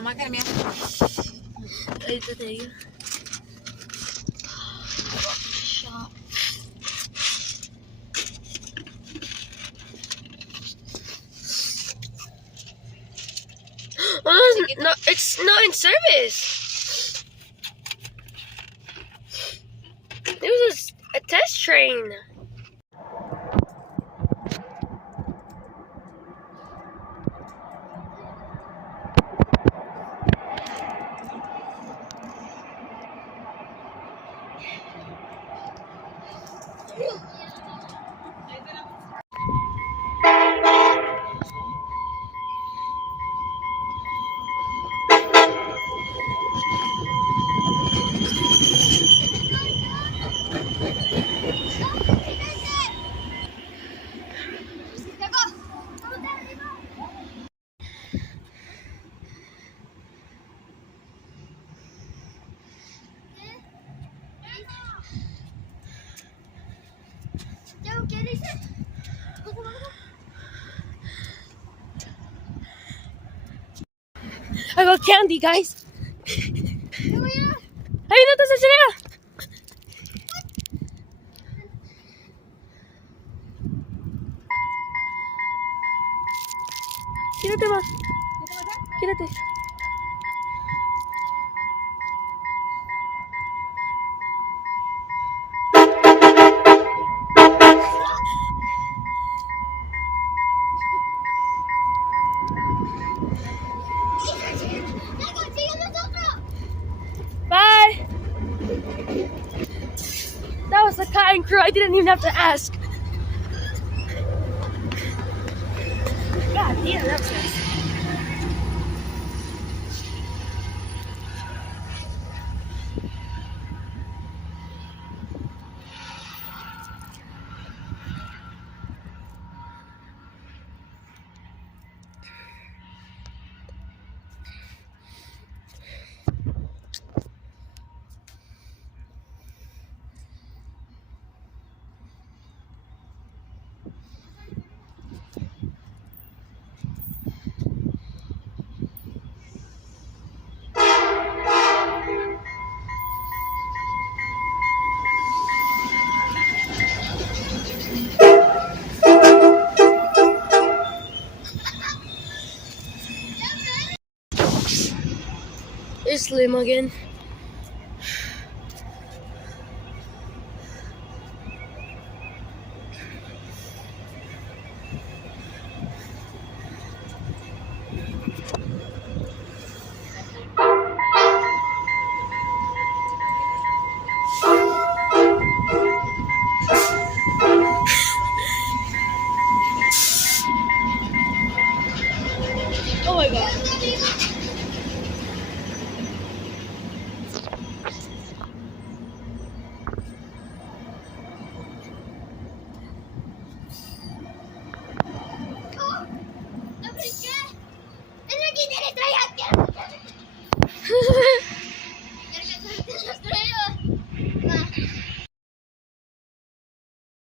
Mama kan ya. Ito tayo. Oh, no, it's not in service. It was a test train. I got candy, guys. Ayun na to sa sila. Kirate ma. Kirate. Bye. That was a kind crew. I didn't even have to ask. God damn, that was nice. It's Slim again.